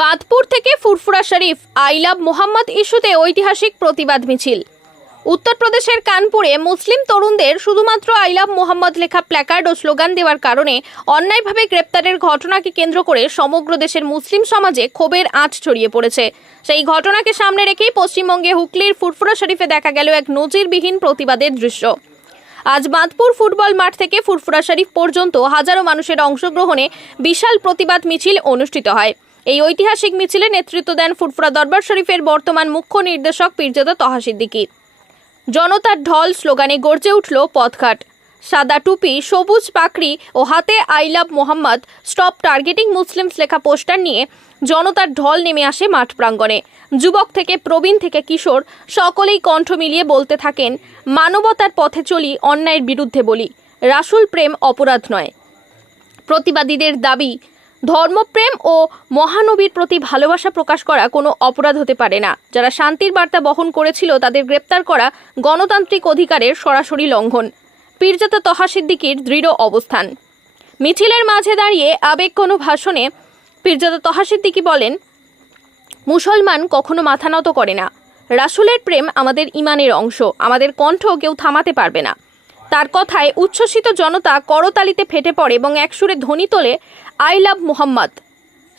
বাদপুর থেকে Furfura Sharif I love Mohammad ইস্যুতে ঐতিহাসিক প্রতিবাদ মিছিল। উত্তরপ্রদেশের কানপুরে মুসলিম তরুণদের শুধুমাত্র আই লাভ মোহাম্মদ লেখা প্ল্যাকার্ড ও স্লোগান দেওয়ার কারণে অন্যায়ভাবে গ্রেপ্তারের ঘটনাকে কেন্দ্র করে সমগ্র দেশের মুসলিম সমাজে ক্ষোভের আঁচ ছড়িয়ে পড়েছে। সেই ঘটনাকে সামনে রেখেই পশ্চিমবঙ্গে হুগলির ফুরফুরা শরীফে দেখা গেল এক নজিরবিহীন প্রতিবাদের দৃশ্য। আজ বাঁধপুর ফুটবল মাঠ থেকে ফুরফুরা শরীফ পর্যন্ত হাজারো মানুষের অংশগ্রহণে বিশাল প্রতিবাদ মিছিল অনুষ্ঠিত হয়। এই ঐতিহাসিক মিছিলে নেতৃত্ব দেন ফুরফুরা দরবার শরীফের বর্তমান মুখ্য নির্দেশক পীরজাদা তহা সিদ্দিকী। জনতার ঢল স্লোগানে গর্জে উঠল পথঘাট। সাদা টুপি, সবুজ পাকড়ি ও হাতে I love Mohammad stop targeting Muslims লেখা পোস্টার নিয়ে জনতার ঢল নেমে আসে মাঠ প্রাঙ্গণে। যুবক থেকে প্রবীণ থেকে কিশোর সকলেই কণ্ঠ মিলিয়ে বলতে থাকেন, মানবতার পথে চলি, অন্যায়ের বিরুদ্ধে বলি। রাসুল প্রেম অপরাধ নয়। প্রতিবাদীদের দাবি ধর্মপ্রেম ও মহানবীর প্রতি ভালোবাসা প্রকাশ করা কোনো অপরাধ হতে পারে না। যারা শান্তির বার্তা বহন করেছিল, তাদের গ্রেপ্তার করা গণতান্ত্রিক অধিকারের সরাসরি লঙ্ঘন। পীরজাতা তহা সিদ্দিকির দৃঢ় অবস্থান। মিছিলের মাঝে দাঁড়িয়ে আবেগ কোনো ভাষণে পীরজাদা তহা সিদ্দিকি বলেন, মুসলমান কখনো মাথা নত করে না। রাসূলের প্রেম আমাদের ইমানের অংশ। আমাদের কণ্ঠ কেউ থামাতে পারবে না। তার কথায় উচ্ছ্বসিত জনতা করতালিতে ফেটে পড়ে এবং একসুরে ধ্বনি তোলে, আই লাভ মোহাম্মদ।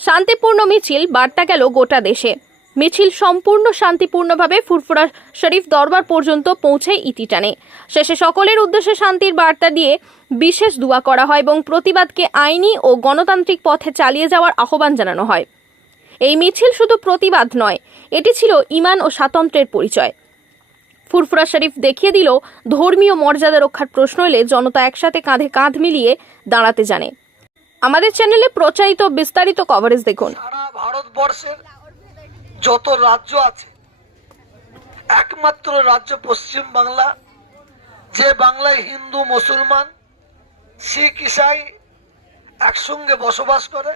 শান্তিপূর্ণ মিছিল, বার্তা গেল গোটা দেশে। মিছিল সম্পূর্ণ শান্তিপূর্ণভাবে ফুরফুরা শরীফ দরবার পর্যন্ত পৌঁছে ইতি টানে। শেষে সকলের উদ্দেশ্যে শান্তির বার্তা দিয়ে বিশেষ দোয়া করা হয় এবং প্রতিবাদকে আইনি ও গণতান্ত্রিক পথে চালিয়ে যাওয়ার আহ্বান জানানো হয়। এই মিছিল শুধু প্রতিবাদ নয়, এটি ছিল ইমান ও স্বাতন্ত্র্যের পরিচয়। ফুরফুরা শরীফ দেখিয়ে দিল, ধর্মীয় মর্যাদা রক্ষার প্রশ্ন এলে জনতা একসাথে কাঁধে কাঁধ মিলিয়ে দাঁড়াতে জানে। আমাদের চ্যানেলে প্রচারিত বিস্তারিত কভারেজ দেখুন। ভারতবর্ষের যত রাজ্য আছে, একমাত্র রাজ্য পশ্চিম বাংলা, যে বাংলায় হিন্দু, মুসলমান, শিখ, ইসাই একসঙ্গে বসবাস করে,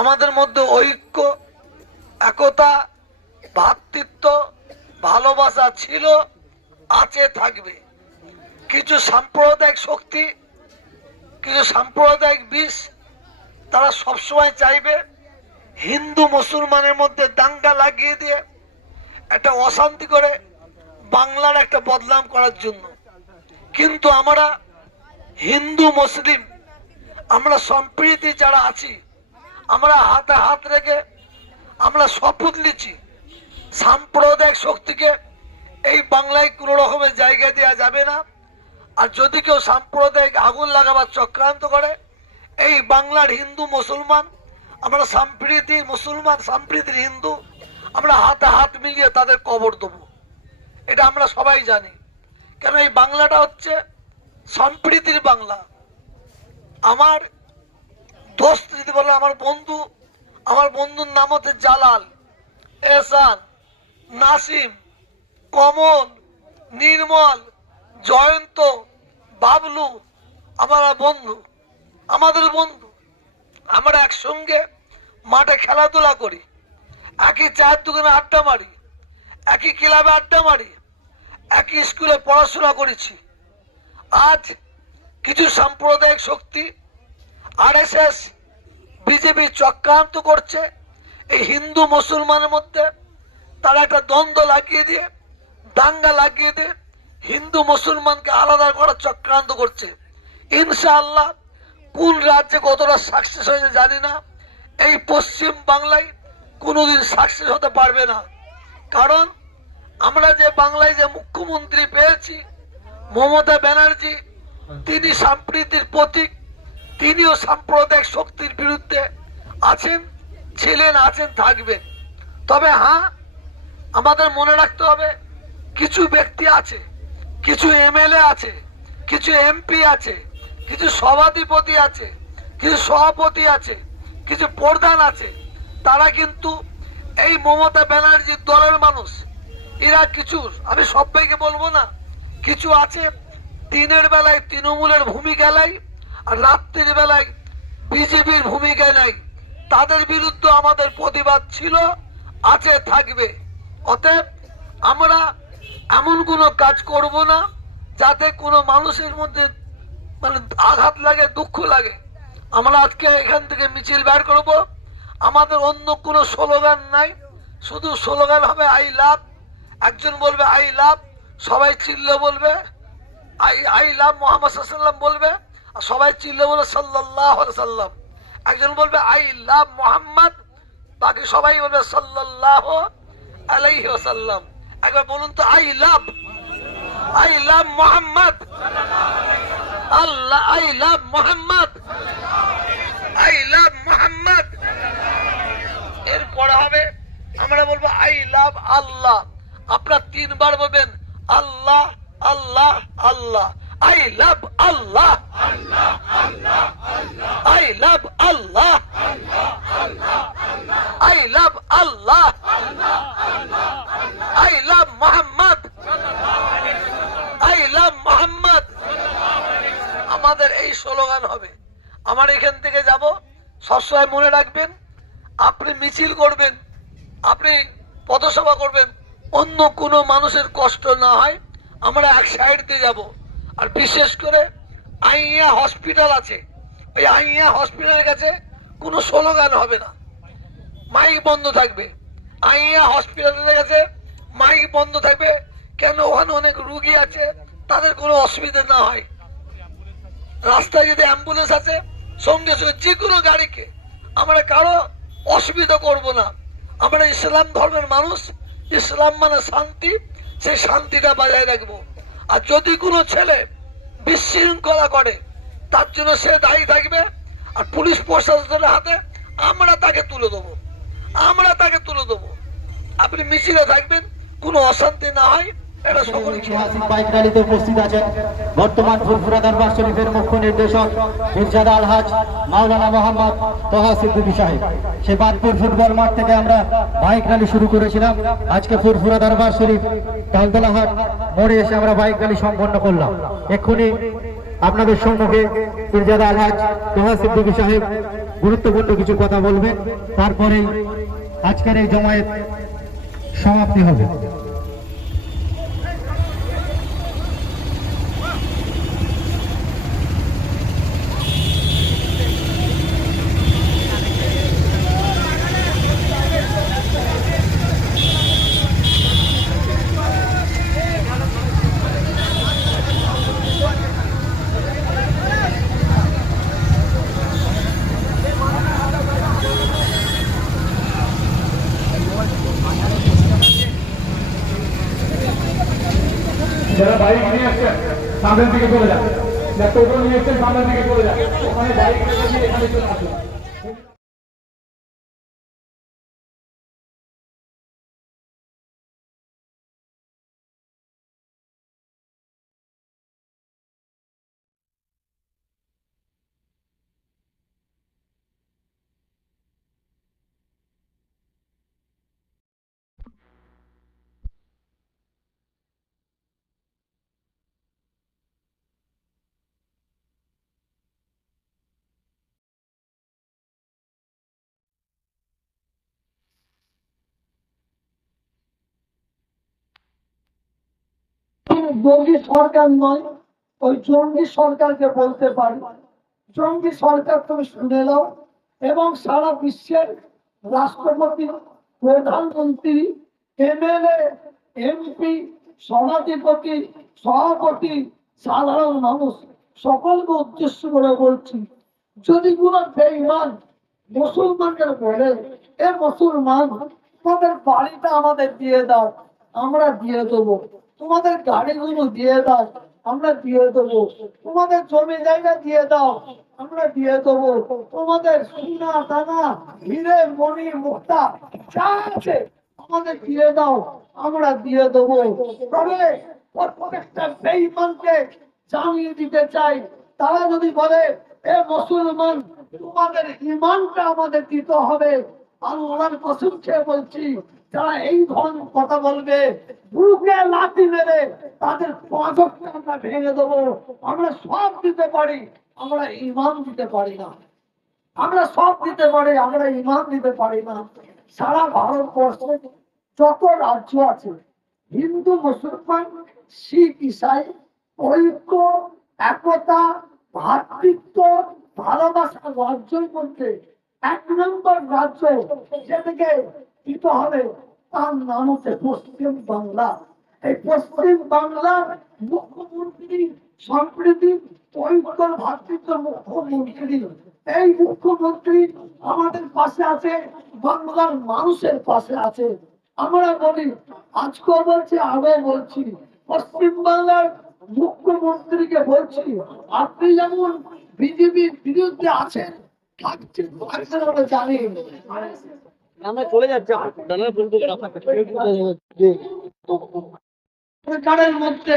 আমাদের মধ্যে ঐক্য, একতা ভ্রাতৃত্ব ভালোবাসা ছিল, আছে, থাকবে। কিছু সাম্প্রদায়িক শক্তি, কিছু সাম্প্রদায়িক বিষ, তারা সবসময় চাইবে হিন্দু মুসলমানের মধ্যে দাঙ্গা লাগিয়ে দিয়ে একটা অশান্তি করে বাংলার একটা বদনাম করার জন্য। কিন্তু আমরা হিন্দু, মুসলিম, আমরা সম্প্রীতি যারা আছি, আমরা হাতে হাত রেখে আমরা শপথ নিচ্ছি সাম্প্রদায়িক শক্তিকে এই বাংলায় কোনো রকমের জায়গা দেওয়া যাবে না। আর যদি কেউ সাম্প্রদায়িক আগুন লাগাবার চক্রান্ত করে, এই বাংলার হিন্দু মুসলমান, আমরা সম্প্রীতির মুসলমান, সম্প্রীতির হিন্দু, আমরা হাতে হাত মিলিয়ে তাদের কবর দেবো। এটা আমরা সবাই জানি। কেন এই বাংলাটা হচ্ছে সম্প্রীতির বাংলা। আমার দোস্ত যদি বলে, আমার বন্ধু, আমার বন্ধুর নাম হচ্ছে জালাল। এহসান নাসিম, কমল, নির্মল, জয়ন্ত, বাবলু, আমার বন্ধু, আমাদের বন্ধু। আমরা একসঙ্গে মাঠে খেলাধুলা করি। একই চায়ের দোকানে আড্ডা মারি। একই ক্লাবে আড্ডা মারি। একই স্কুলে পড়াশোনা করেছি। আজ কিছু সাম্প্রদায়িক শক্তি আরএসএস, বিজেপি চক্রান্ত করছে। এই হিন্দু মুসলমানের মধ্যে তারা একটা দ্বন্দ্ব লাগিয়ে দিয়ে, দাঙ্গা লাগিয়ে দিয়ে হিন্দু মুসলমানকে আলাদা করার চক্রান্ত করছে। ইনশাআল্লাহ কোন রাজ্যে কতটা সাকসেস হয়েছে জানি না। এই পশ্চিম বাংলায় কোনোদিন সাকসেস হতে পারবে না। কারণ আমরা যে বাংলায় যে মুখ্যমন্ত্রী পেয়েছি, মমতা ব্যানার্জি, তিনি সম্প্রীতির প্রতীক, তিনিও সাম্প্রদায়িক শক্তির বিরুদ্ধে আছেন, ছিলেন, আছেন, থাকবেন। তবে হ্যাঁ আমাদের মনে রাখতে হবে, কিছু ব্যক্তি আছে, কিছু এমএলএ আছে, কিছু এমপি আছে, কিছু সভাধিপতি আছে, কিছু সভাপতি আছে, কিছু প্রধান আছে। তারা কিন্তু এই মমতা ব্যানার্জির দলের মানুষ। এরা কিছু, আমি সবাইকে বলব না, কিছু আছে দিনের বেলায় তৃণমূলের ভূমিকা নেয় আর রাত্রির বেলায় বিজেপির ভূমিকা নেয় তাদের বিরুদ্ধে আমাদের প্রতিবাদ ছিল, আছে থাকবে। অতএব আমরা এমন কোনো কাজ করব না যাতে কোনো মানুষের মধ্যে মানে আঘাত লাগে, দুঃখ লাগে। আমরা আজকে এখান থেকে মিছিল বের করব। আমাদের অন্য কোনো স্লোগান নাই। শুধু স্লোগান হবে, আই লাভ। একজন বলবে, আই লাভ। সবাই চিল্লে বলবে, আই আই লাভ। মোহাম্মদ সাল্লাম বলবে, আর সবাই চিল্লে বলবে সাল্লাহ সাল্লাম একজন বলবে, আই লাভ মোহাম্মদ। বাকি সবাই বলবে সাল্লাহ আলাইহি সাল্লাম একবার বলুন তো, I love I love Mohammad. Allah, I love Mohammad. I love Mohammad. এরপরে হবে, আমরা বলব, আই লাভ আল্লাহ। আপনার তিনবার বলবেন, আল্লাহ আল্লাহ আল্লাহ। I love Allah. I love Allah. I love Allah I love Muhammad I love Muhammad আমাদের এই স্লোগান হবে, আমার এখান থেকে যাব, সবসময় মনে রাখবেন, আপনি মিছিল করবেন, আপনি পথসভা করবেন, অন্য কোনো মানুষের কষ্ট না হয়, আমরা এক সাইড দিয়ে যাব। আর বিশেষ করে আইয়া হসপিটাল আছে। ওই আইয়া হসপিটালের কাছে কোনো স্লোগান হবে না। মাইক বন্ধ থাকবে। আইয়া হসপিটালের কাছে মাইক বন্ধ থাকবে। কেন ওখানে অনেক রুগী আছে, তাদের কোনো অসুবিধা না হয়। রাস্তায় যদি অ্যাম্বুলেন্স আছে, সঙ্গে সঙ্গে যে কোনো গাড়িকে আমরা কারও অসুবিধা করব না। আমরা ইসলাম ধর্মের মানুষ, ইসলাম মানে শান্তি, সেই শান্তিটা বজায় রাখব। আর যদি কোনো ছেলে বিশৃঙ্খলা করে, তার জন্য সে দায়ী থাকবে। আর পুলিশ প্রশাসনের হাতে আমরা তাকে তুলে দেবো। আমরা তাকে তুলে দেবো। আপনি মিছিলে থাকবেন কোনো অশান্তি না হয় ঐতিহাসিক বাইক র্যালিতে উপস্থিত আছেন বর্তমান ফুরফুরা দরবার শরীফের মুখ্য নির্দেশক মির্জাদা আলহাজ মাওলানা মোহাম্মদ তোহা সিদ্দিকী সাহেব। সে বাদপুর ফুটবল মাঠ থেকে আমরা বাইক র্যালি শুরু করেছিলাম। আজকে ফুরফুরা দরবার শরীফ তালতলাহাট মোড়ে এসে আমরা বাইক র্যালি সম্পন্ন করলাম। এক্ষুনি আপনাদের সম্মুখে মির্জাদা আলহাজ তোহা সিদ্দিকী সাহেব গুরুত্বপূর্ণ কিছু কথা বলবেন। তারপরে আজকের এই জমায়েত সমাপ্তি হবে যারা বাইক নিয়ে আসছেন সামনের দিকে চলে যান যারা টোটো নিয়ে এসছেন সামনের দিকে চলে যান ওখানে বাইক রেখে দিয়ে এখানে চলে আসুন জঙ্গি সরকার নয়, ওই জঙ্গি সরকারকে বলতে পারি। জঙ্গি সরকার তুমি শুনে নাও, এবং সারা বিশ্বের রাষ্ট্রপতি, প্রধানমন্ত্রী, এমএলএ, এমপি, সভাধিপতি, সভাপতি, সাধারণ মানুষ, সকলকে উদ্দেশ্য করে বলছি, যদি কোনো বেইমান মুসলমানদের বলে, এ মুসলমান, তোমাদের বাড়িটা আমাদের দিয়ে দাও, আমরা দিয়ে দেবো। তোমাদের গাড়িগুলো দিয়ে দাও, আমরা দিয়ে দেবো। তোমাদের জমি জায়গা দিয়ে দাও, আমরা দিয়ে দেবো। তোমাদের সোনা, দানা হিরে মণি মুক্তা যা আছে আমাদের দিয়ে দাও, আমরা দিয়ে দেবো। তবে প্রত্যেকটা বেইমানকে জানিয়ে দিতে চাই, তারা যদি বলে, এ মুসলমান, তোমাদের ইমানটা আমাদের দিতে হবে। আল্লাহর কসম খেয়ে বলছি যারা এই ধরনের কথা বলবে, বুকে লাথি মেরে তাদের পাঁচকটা আমরা ভেঙে দেবো, আমরা সব দিতে পারি, আমরা ইমান দিতে পারি না। আমরা সব দিতে পারি, আমরা ইমান দিতে পারি না। সারা ভারতবর্ষে যত রাজ্য আছে, হিন্দু, মুসলমান, শিখ, ইসাই, ঐক্য, একতা ভ্রাতৃত্ব ভালোবাসা, রাজ্যের মধ্যে এক নম্বর রাজ্য যেটাকে দিতে হবে তার নাম হচ্ছে পশ্চিম বাংলা। এই পশ্চিম বাংলার মুখ্যমন্ত্রী সম্প্রীতি ঐক্য ভাতৃত্ব মুখ্যমন্ত্রী। এই মুখ্যমন্ত্রী আমাদের পাশে আছে, বাংলার মানুষের পাশে আছে। আমরা বলি, আজকেও বলছি, আগেও বলছি, পশ্চিম বাংলার মুখ্যমন্ত্রীকে বলছি, আপনি যেমন বিজেপির বিরুদ্ধে আছেন জানি আমরা চলে যাচ্ছি সরকারের মধ্যে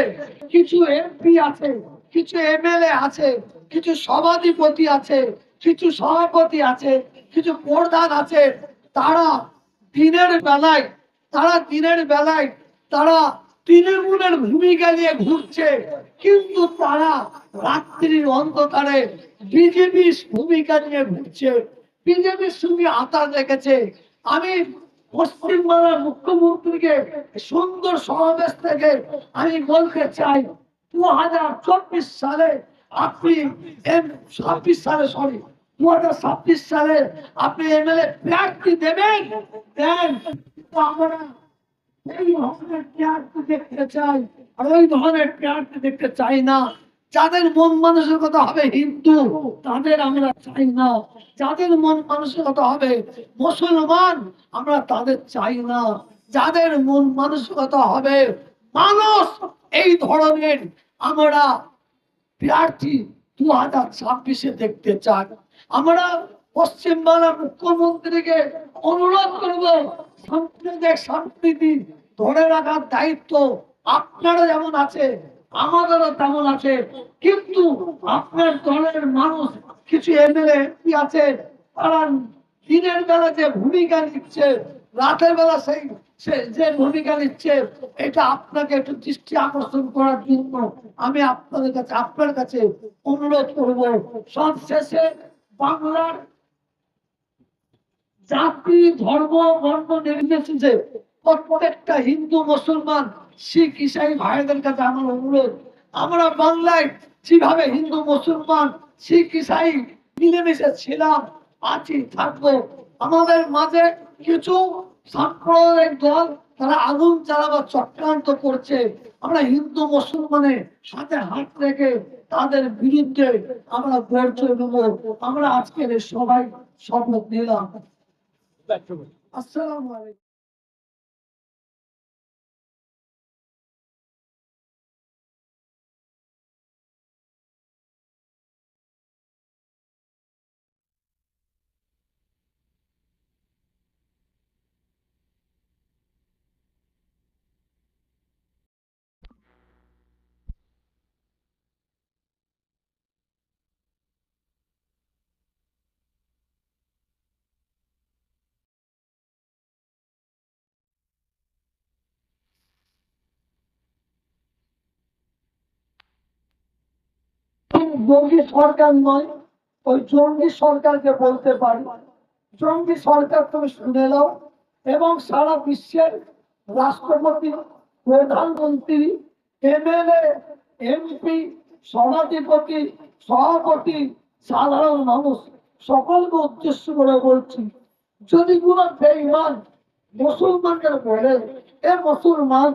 কিছু এমপি আছে কিছু এমএলএ আছে কিছু সভাধিপতি আছে কিছু সভাপতি আছে কিছু প্রধান আছে। তারা দিনের বেলায় তারা দিনের বেলায় তারা তৃণমূলের ভূমিকা নিয়ে ঘুরছে। কিন্তু তারা রাত্রির অন্ধকারে বিজেপির ভূমিকা নিয়ে ঘুরছে। বিজেপির সঙ্গে আতার রেখেছে। আমি পশ্চিমবাংলার মুখ্যমন্ত্রীকে সুন্দর সমাবেশ থেকে আমি বলতে চাই দু হাজার চব্বিশ সালে আপনি ছাব্বিশ সালে সরি দু হাজার ছাব্বিশ সালে আপনি এমএলএ প্রার্থী দেবেন, দেন আমরা এই ধরনের প্রার্থী দেখতে চাই, আর ওই ধরনের প্রার্থী দেখতে চাই না। যাদের মন মানসিকতা হবে হিন্দু, তাদের আমরা চাই না। যাদের মন মানসিকতা হবে মুসলমান, আমরা তাদের চাই না। যাদের মন মানসিকতা হবে মানুষ, এই ধরনের আমরা প্রার্থী দু হাজার ছাব্বিশে দেখতে চাই। আমরা পশ্চিমবাংলার মুখ্যমন্ত্রীকে অনুরোধ করব সাম্প্রদায়িক সম্প্রীতি ধরে রাখার দায়িত্ব আপনারও যেমন আছে আমাদেরও তেমন আছে, কিন্তু আপনার দলের মানুষ কিছু এমএলএ কি আছে, তারা দিনের বেলা যে ভূমিকা নিচ্ছে, রাতের বেলা সেই যে ভূমিকা নিচ্ছে, এটা আপনাকে একটু দৃষ্টি আকর্ষণ করার জন্য আমি আপনাদের কাছে, আপনার কাছে অনুরোধ করব। সব শেষে বাংলার জাতি, ধর্ম, বর্ণ, নির্বিশেষে প্রত্যেকটা হিন্দু মুসলমান শিখ ইসাই ভাইদের কাছে আমার অনুরোধ। আমরা বাংলায় যেভাবে হিন্দু মুসলমান শিখ ইসাই মিলেমিশে ছিলাম আছি থাকব। আমাদের মাঝে কিছু সাম্প্রদায়িক দল তারা আগুন চালাবার চক্রান্ত করছে। আমরা হিন্দু মুসলমানের সাথে হাত রেখে তাদের বিরুদ্ধে আমরা গড়ছে নেব। আমরা আজকের সবাই শপথ নিলাম। আসসালামু আলাইকুম। জঙ্গি সরকার নয়, ওই জঙ্গি সরকারকে বলতে পারি। জঙ্গি সরকার তুমি শুনে নাও। এবং সারা বিশ্বের রাষ্ট্রপতি, প্রধানমন্ত্রী, এমএলএ, এমপি, সভাধিপতি, সভাপতি, সাধারণ মানুষ, সকলকে উদ্দেশ্য করে বলছি, যদি কোনো বেঈমান মুসলমানকে বলে, এ মুসলমান,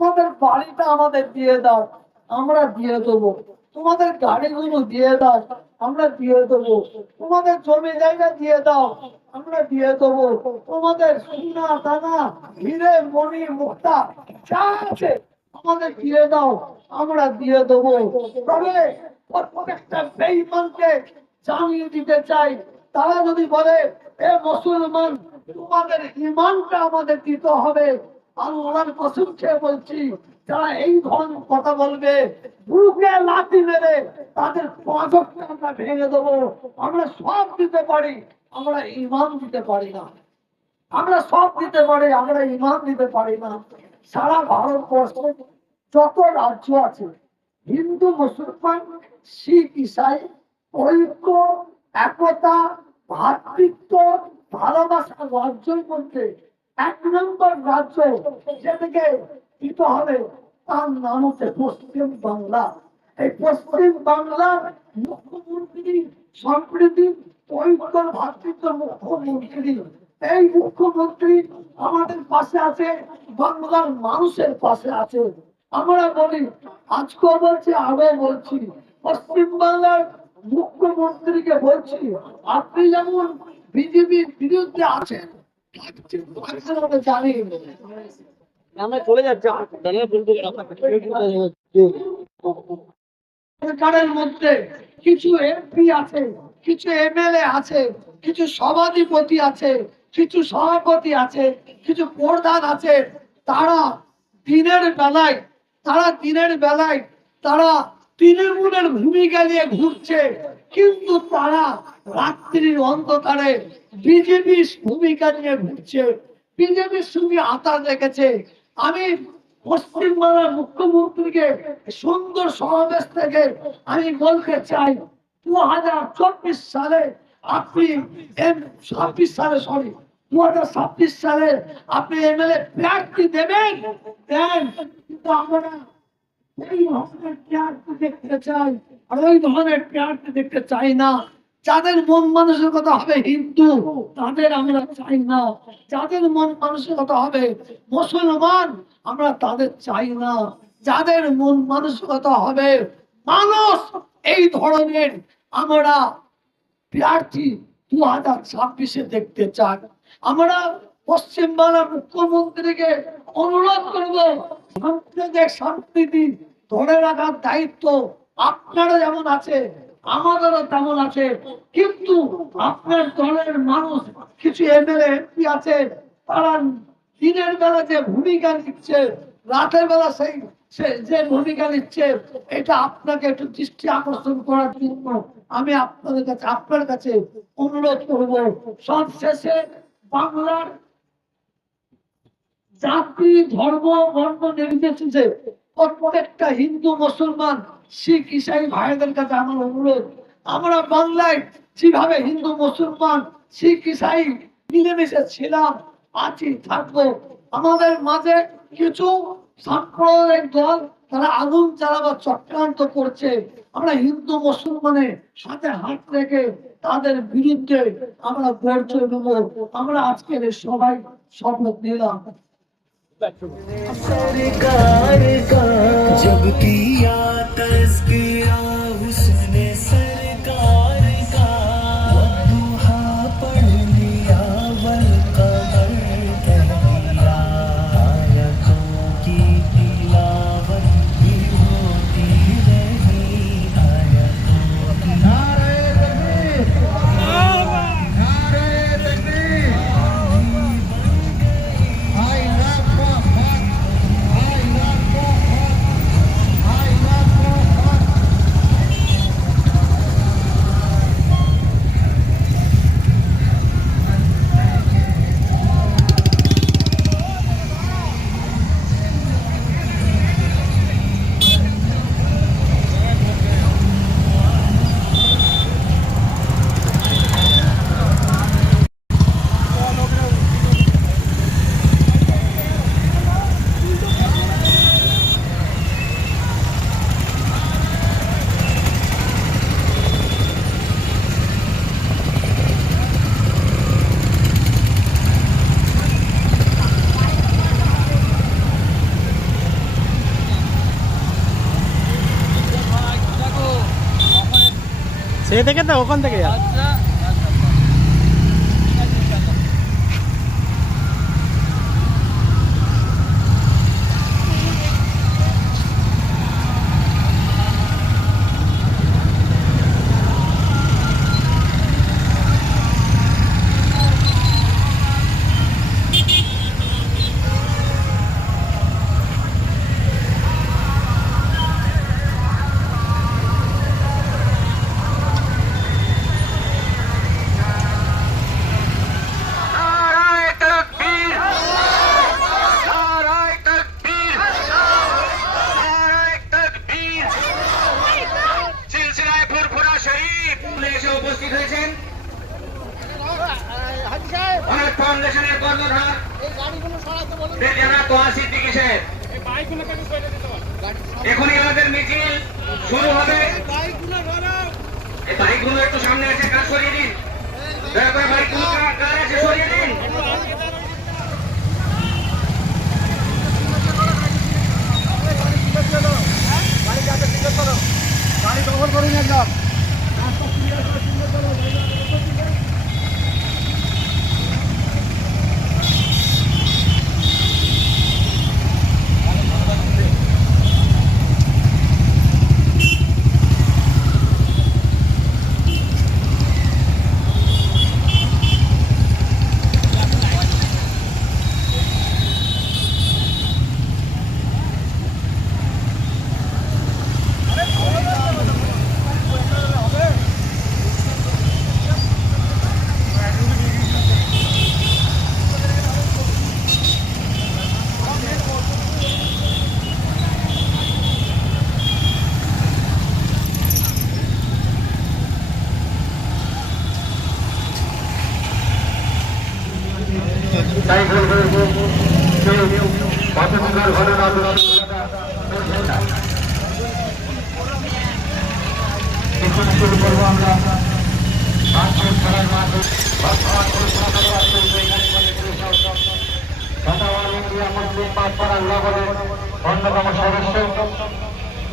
তোমাদের বাড়িটা আমাদের দিয়ে দাও, আমরা দিয়ে দেবো। তোমাদের গাড়িগুলো দিয়ে দাও, আমরা দিয়ে দেবো। তোমাদের জমি জায়গা দিয়ে দাও, আমরা দিয়ে দেবো। তোমাদের সোনা, দানা হিরে মণি মুক্তা যা আছে আমাদের দিয়ে দাও, আমরা দিয়ে দেবো। তবে প্রত্যেকটা বেঈমানকে জানিয়ে দিতে চাই। তারা যদি বলে, এ মুসলমান, তোমাদের ইমানটা আমাদের দিতে হবে। আল্লাহর কসম খেয়ে বলছি যারা এই ধরনের কথা বলবে, বুকে লাথি মেরে তাদের পাঁচকটা আমরা ভেঙে দেবো। আমরা সব দিতে পারি, আমরা ইমান দিতে পারি না। আমরা সব দিতে পারি, আমরা ইমান দিতে পারি না। সারা ভারতবর্ষে যত রাজ্য আছে, হিন্দু, মুসলমান, শিখ, ইসাই, ঐক্য, একতা, ভাতৃত্ব, ভালোবাসা রাজ্যের মধ্যে এক নম্বর রাজ্য যেটাকে দিতে হবে তার নাম হচ্ছে পশ্চিম বাংলা। এই পশ্চিম বাংলার মুখ্যমন্ত্রী, সম্প্রীতি পবিত্র ভাতৃত্ব মুখ্যমন্ত্রী। এই মুখ্যমন্ত্রী আমাদের পাশে আছে, বাংলার মানুষের পাশে আছে। আমরা বলি, আজকেও বলছি, আগেও বলছি, পশ্চিম বাংলার মুখ্যমন্ত্রীকে বলছি, আপনি যেমন বিজেপির বিরুদ্ধে আছেন জানি। সরকারের মধ্যে কিছু এমপি আছে, কিছু এমএলএ আছে, কিছু সভাধিপতি আছে, কিছু সভাপতি আছে, কিছু প্রধান আছে। তারা দিনের বেলায়, তারা দিনের বেলায়, তারা তৃণমূলের ভূমিকা নিয়ে ঘুরছে। কিন্তু তারা রাত্রির অন্ধকারে বিজেপির ভূমিকা নিয়ে ঘুরছে। বিজেপির সঙ্গে আতার রেখেছে। আমি পশ্চিমবাংলার মুখ্যমন্ত্রীকে সুন্দর সমাবেশ থেকে আমি বলতে চাই দু চব্বিশ সালে আপনি ছাব্বিশ সালে সরি দু হাজার ছাব্বিশ সালে আপনি এমএলএ প্রার্থী দেবেন, দেন কিন্তু আমরা এই ধরনের প্রার্থী দেখতে চাই, আর ওই ধরনের প্রার্থী দেখতে চাই না। যাদের মন মানসিকতা হবে হিন্দু, তাদের আমরা চাই না। যাদের মন মানসিকতা হবে মুসলমান, আমরা তাদের চাই না। যাদের মন মানসিকতা হবে মানুষ, এই ধরনের আমরা প্রার্থী দু হাজার ছাব্বিশে দেখতে চাই। আমরা পশ্চিমবাংলার মুখ্যমন্ত্রীকে অনুরোধ করব শান্তিদের শান্তি ধরে রাখার দায়িত্ব আপনারও যেমন আছে আমাদেরও তেমন আছে, কিন্তু আপনার দলের মানুষ কিছু এমএলএ, এমপি আছে, তারা দিনের বেলা যে ভূমিকা নিচ্ছে, রাতের বেলা সেই যে ভূমিকা নিচ্ছে, এটা আপনাকে একটু দৃষ্টি আকর্ষণ করার জন্য আমি আপনাদের কাছে, আপনার কাছে অনুরোধ করব। সব শেষে বাংলার জাতি, ধর্ম, বর্ণ, নির্বিশেষে প্রত্যেকটা হিন্দু, মুসলমান, শিখ, ইসাই ভাইদের কাছে আমার অনুরোধ। আমরা বাংলায় যেভাবে হিন্দু, মুসলমান, শিখ, ইসাই মিলেমিশে ছিলাম আছি থাকব। আমাদের মাঝে কিছু সাম্প্রদায়িক দল, তারা আগুন চালাবার চক্রান্ত করছে। আমরা হিন্দু, মুসলমানের সাথে হাত রেখে তাদের বিরুদ্ধে আমরা গড়ছে নেব আমরা আজকের সবাই শপথ নিলাম। Back to work. সে থেকে তো ওখান থেকে তোয়া সিদ্দিকী সাহেব মিছিল শুরু হবে। বাইকগুলো একটু সামনে এসে কাজ করিয়ে দিন? তাই বলব সেই পছন্দের ঘটনা এখন শুরু করব আমরা বাঁকুড় খেলার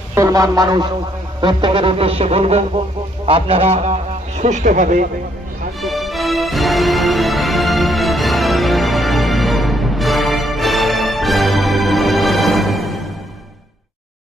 মুসলমান মানুষ প্রত্যেকের উদ্দেশ্যে বলব আপনারা সুষ্ঠুভাবে